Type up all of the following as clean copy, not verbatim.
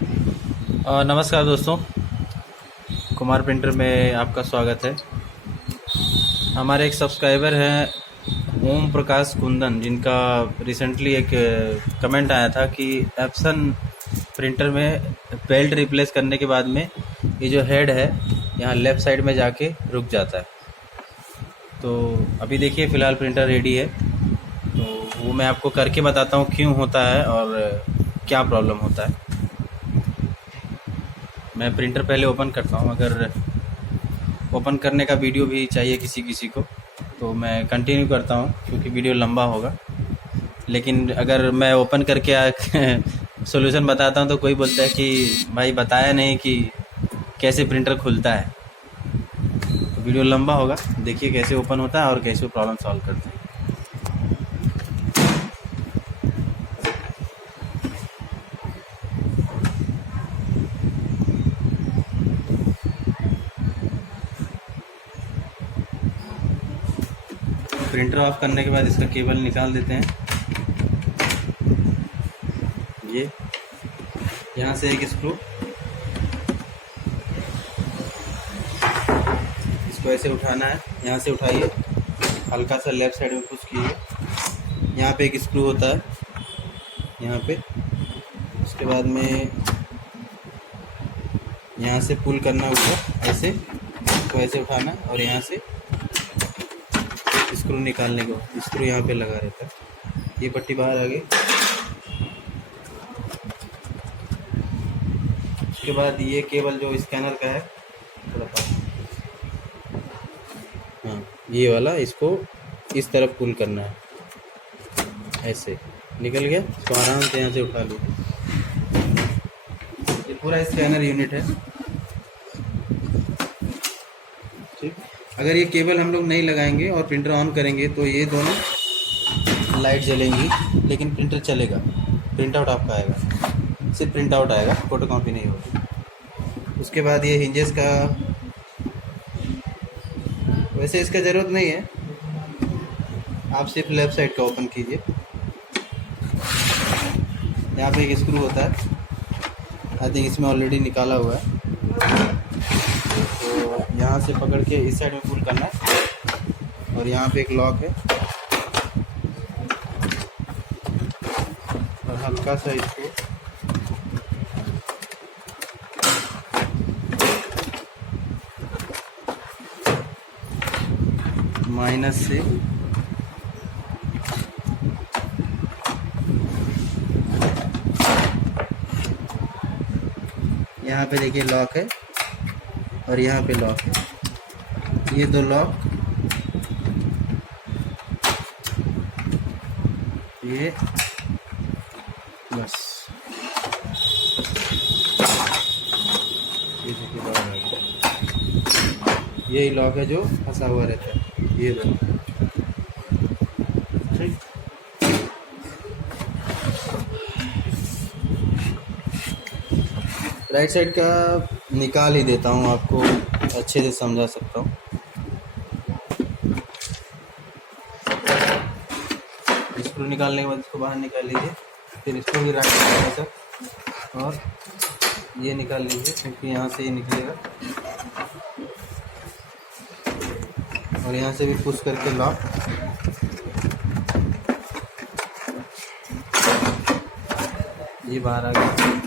नमस्कार दोस्तों, कुमार प्रिंटर में आपका स्वागत है। हमारे एक सब्सक्राइबर हैं ओम प्रकाश कुंदन, जिनका रिसेंटली एक कमेंट आया था कि एप्सन प्रिंटर में बेल्ट रिप्लेस करने के बाद में ये जो हेड है यहाँ लेफ़्ट साइड में जाके रुक जाता है। तो अभी देखिए फ़िलहाल प्रिंटर रेडी है, तो वो मैं आपको करके बताता हूँ क्यों होता है और क्या प्रॉब्लम होता है। मैं प्रिंटर पहले ओपन करता हूँ, अगर ओपन करने का वीडियो भी चाहिए किसी किसी को तो मैं कंटिन्यू करता हूँ क्योंकि वीडियो लंबा होगा। लेकिन अगर मैं ओपन करके सॉल्यूशन बताता हूँ तो कोई बोलता है कि भाई बताया नहीं कि कैसे प्रिंटर खुलता है, तो वीडियो लंबा होगा। देखिए कैसे ओपन होता है और कैसे प्रॉब्लम सॉल्व करते हैं। प्रिंटर ऑफ करने के बाद इसका केबल निकाल देते हैं। ये यहाँ से एक स्क्रू, इसको ऐसे उठाना है, यहाँ से उठाइए, हल्का सा लेफ़्ट साइड में पुश कीजिए। यहाँ पे एक स्क्रू होता है यहाँ पे, उसके बाद में यहाँ से पुल करना ऊपर, ऐसे इसको ऐसे उठाना है और यहाँ से स्क्रू निकालने को, स्क्रू यहाँ पे लगा रहता है। ये पट्टी बाहर आ गई। उसके बाद ये केबल जो स्कैनर का है, थोड़ा सा हाँ ये वाला, इसको इस तरफ पुल करना है, ऐसे निकल गया। इसको आराम से यहाँ से उठा लीजिए। ये पूरा स्कैनर यूनिट है, ठीक। अगर ये केबल हम लोग नहीं लगाएंगे और प्रिंटर ऑन करेंगे तो ये दोनों लाइट जलेंगी, लेकिन प्रिंटर चलेगा, प्रिंट आउट आपका आएगा, सिर्फ प्रिंट आउट आएगा, फोटो कॉपी नहीं होगी। उसके बाद ये हिंजेस का, वैसे इसका ज़रूरत नहीं है, आप सिर्फ लेफ़्ट साइड का ओपन कीजिए। यहाँ पे एक स्क्रू होता है, आई थिंक इसमें ऑलरेडी निकाला हुआ है, तो यहाँ से पकड़ के इस साइड में पुल करना है और यहाँ पे एक लॉक है और हल्का सा इसको माइनस से यहाँ पे देखिए लॉक है और यहाँ पे लॉक है, ये दो लॉक, ये बस, ये देखिए बाहर आ गया। यही लॉक है जो फंसा हुआ रहता है, ये दो, ठीक। राइट साइड का निकाल ही देता हूँ, आपको अच्छे से समझा सकता हूँ। स्क्रू निकालने के बाद इसको बाहर निकाल लीजिए, फिर इसको भी राइट साइड तक और ये निकाल लीजिए क्योंकि यहाँ से ये निकलेगा, और यहाँ से भी पुश करके लॉक, ये बाहर आ गया।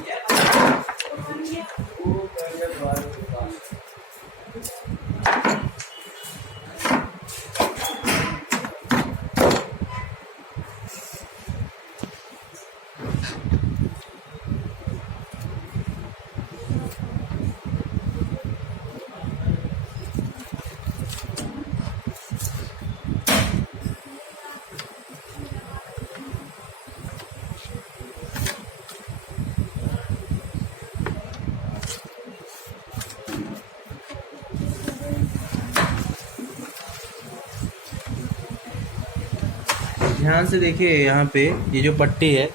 ध्यान से देखिए, यहाँ पे ये जो पट्टी है,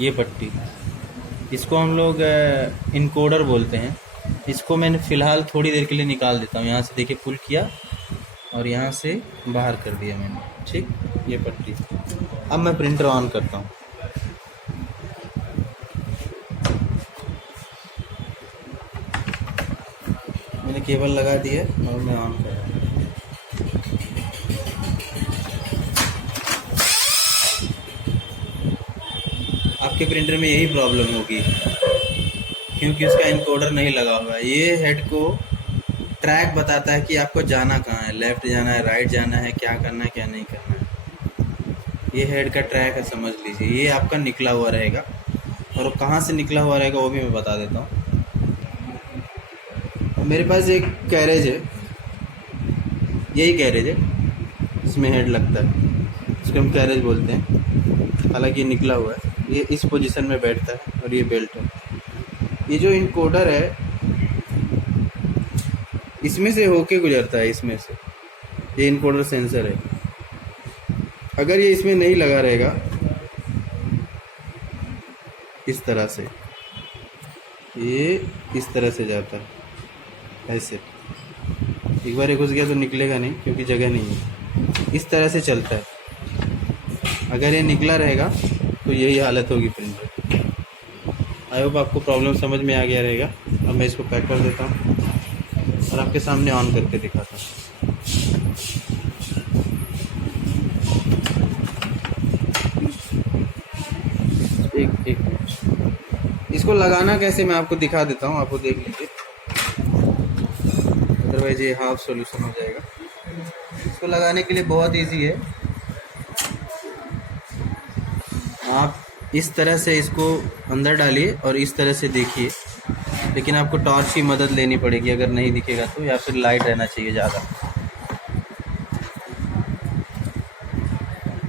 ये पट्टी, इसको हम लोग इनकोडर बोलते हैं। इसको मैंने फ़िलहाल थोड़ी देर के लिए निकाल देता हूँ। यहाँ से देखिए पुल किया और यहाँ से बाहर कर दिया मैंने, ठीक। ये पट्टी, अब मैं प्रिंटर ऑन करता हूँ। केबल लगा दिए और मैं ऑन कर रहा हूँ। आपके प्रिंटर में यही प्रॉब्लम होगी क्योंकि उसका इनकोडर नहीं लगा हुआ है। ये हेड को ट्रैक बताता है कि आपको जाना कहाँ है, लेफ़्ट जाना है, राइट जाना है, क्या करना है, क्या नहीं करना है। ये हेड का ट्रैक है, समझ लीजिए। ये आपका निकला हुआ रहेगा और कहाँ से निकला हुआ रहेगा वो भी मैं बता देता हूँ। मेरे पास एक कैरेज है, यही कैरेज है, इसमें हेड लगता है, इसको हम कैरेज बोलते हैं। हालांकि ये निकला हुआ है, ये इस पोजीशन में बैठता है और ये बेल्ट है। ये जो इनकोडर है इसमें से होके गुजरता है, इसमें से। ये इनकोडर सेंसर है। अगर ये इसमें नहीं लगा रहेगा इस तरह से, ये इस तरह से जाता है ऐसे। एक बार ये घुस गया तो निकलेगा नहीं क्योंकि जगह नहीं है। इस तरह से चलता है। अगर ये निकला रहेगा तो यही हालत होगी प्रिंटर। आई होप आपको प्रॉब्लम समझ में आ गया रहेगा। अब मैं इसको पैक कर देता हूँ और आपके सामने ऑन करके दिखाता हूँ। एक मिनट, इसको लगाना कैसे मैं आपको दिखा देता हूँ, आपको देख लीजिए, अदरवाइज ये हाफ सॉल्यूशन हो जाएगा। इसको लगाने के लिए बहुत इजी है। आप इस तरह से इसको अंदर डालिए और इस तरह से देखिए, लेकिन आपको टॉर्च की मदद लेनी पड़ेगी अगर नहीं दिखेगा तो, या फिर लाइट रहना चाहिए ज़्यादा।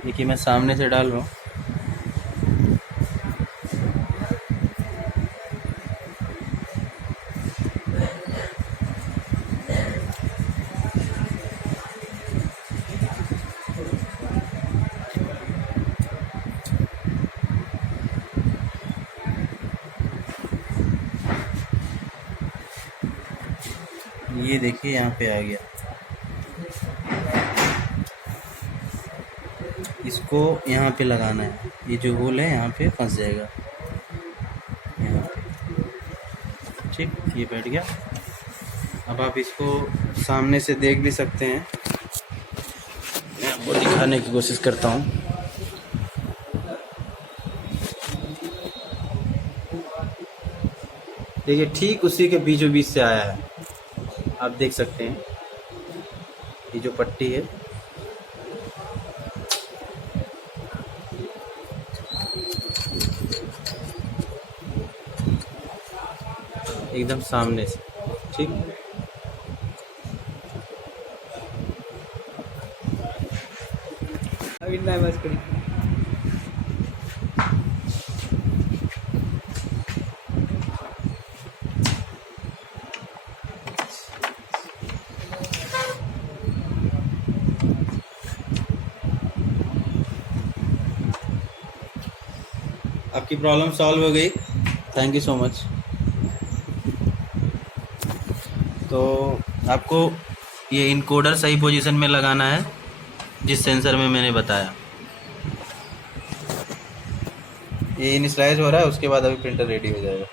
देखिए मैं सामने से डाल रहा हूँ। ये देखिए यहाँ पे आ गया। इसको यहाँ पे लगाना है, ये जो होल है यहाँ पे फंस जाएगा, यहाँ पे। ठीक, ये बैठ गया। अब आप इसको सामने से देख भी सकते हैं, मैं आपको दिखाने की कोशिश करता हूँ। देखिए ठीक उसी के बीचों बीच से आया है, आप देख सकते हैं। ये जो पट्टी है एकदम सामने से, ठीक। आपकी प्रॉब्लम सॉल्व हो गई। Thank you so much. तो आपको ये इनकोडर सही पोजीशन में लगाना है जिस सेंसर में मैंने बताया। ये इनिशियलाइज हो रहा है, उसके बाद अभी प्रिंटर रेडी हो जाएगा।